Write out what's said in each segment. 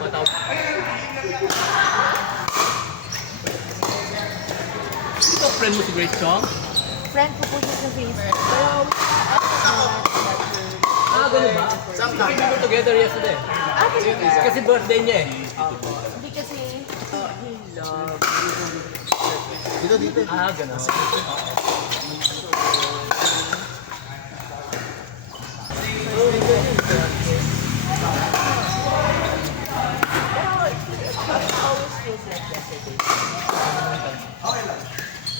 matawag. Ito, friend mo si Grace Chong? Friend ko po siya sa Facebook. Pero, Ganun ba? We were together yesterday. Kasi birthday niya eh. hindi kasi, he love. Dito. Ganun. Always feels like yesterday.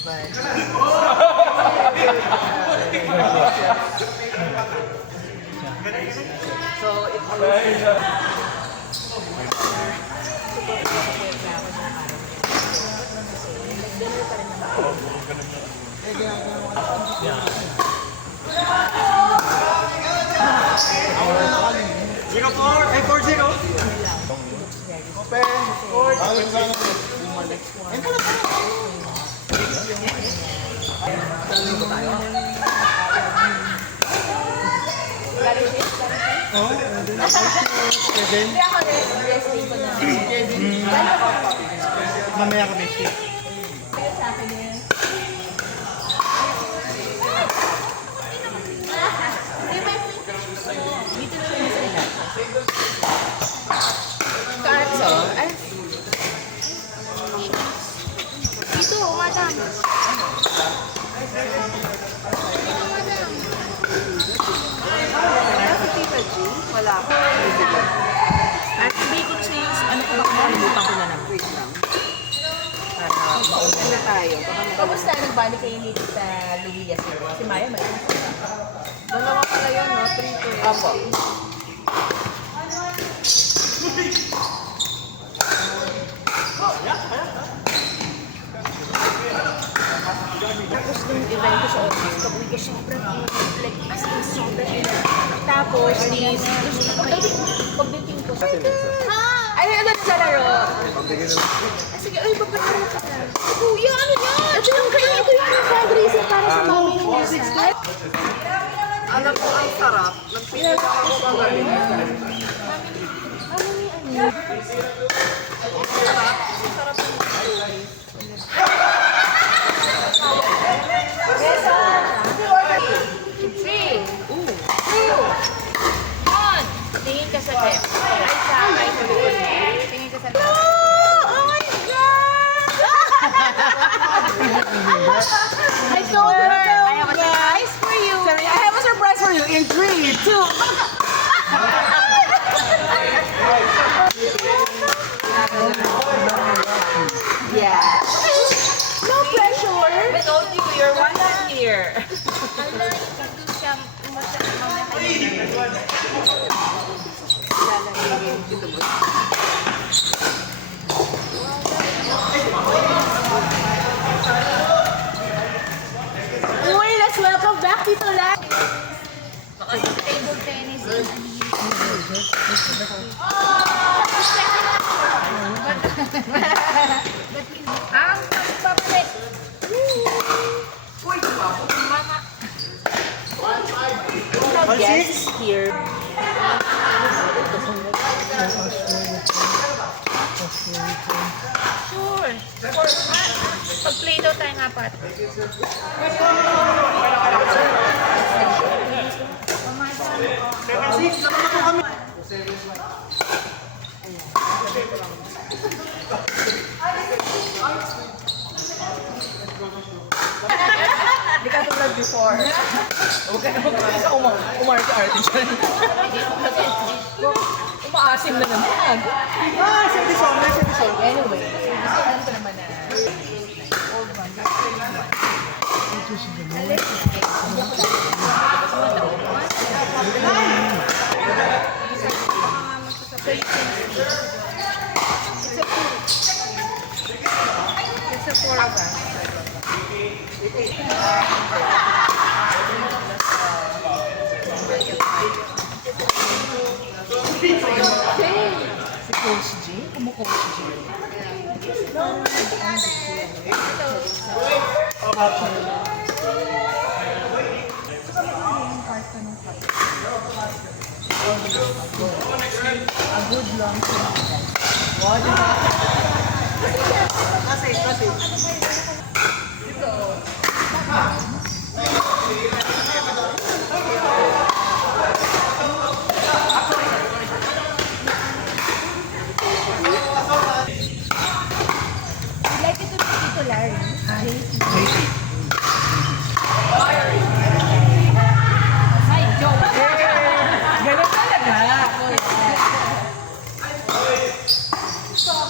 But, so, it always Hindi ako rest day ko na. Mamaya kami siya. Sa akin yun. Hindi ba yung dito na siya sa ilan? Kaso? Ay. Dito, madam. Nasa Tita G? Wala ko. At hindi ko siya yung ano ko ba kalimutan ko na lang. Wait lang. Para mauna na tayo. Kamusta? Nagbalik kayo ni Tita Lulia? Si Maya, may dalawa pala yun, no? 3 to 8. Apo. Tapos nung event ko sa office, pag-uwi ko sobrang like, as in sobrang tapos, pagdating ko sa ay, ano sa laro? Sige, ay, babayaran ka na. Kuya, ano yan? Ito yung fundraising para sa mami ng Nessa. Alam ko ang sarap ng pinag-ako sa galing. Mami, ano? Sarap ng Nessa! 3, 2, 1. Tingin ka sa left. Ay, sa likod. Tingin ka sa left. Oh my God! I told her I have a surprise for you. Sorry, I have a surprise for you in 3, 2. Yeah. No pressure. I told you, you're wanted here. Uy, let's welcome back Tito Lan. Table tennis. Ang pagpapalik. Uy, mama. Guests here. Sure. Pag-play daw tayong apat. Hindi ka tulad before. Huwag ka naman kasi umarte-arte dyan. Umaasim na naman. Safety song. Anyway, kasi alam ko naman na old one, that's the one. Alis na, hindi ako lang the old one. So you can it's a 4 of us. Si Coach G? Kumu-Coach G? A good long time. Kasi. I'd like it to be Tito Larry. Hi, Joe. Ganun talaga.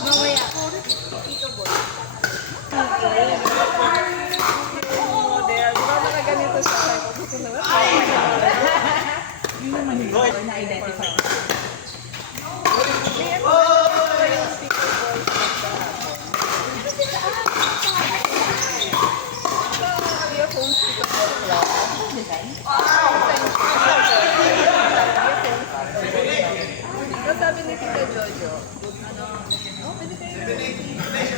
Mamaya. Model. Di ba mga ganito sa akin? Gusto na. Yun naman yung na-identify. Sabi ni Tita Jojo, ano, oh, pwede kayo.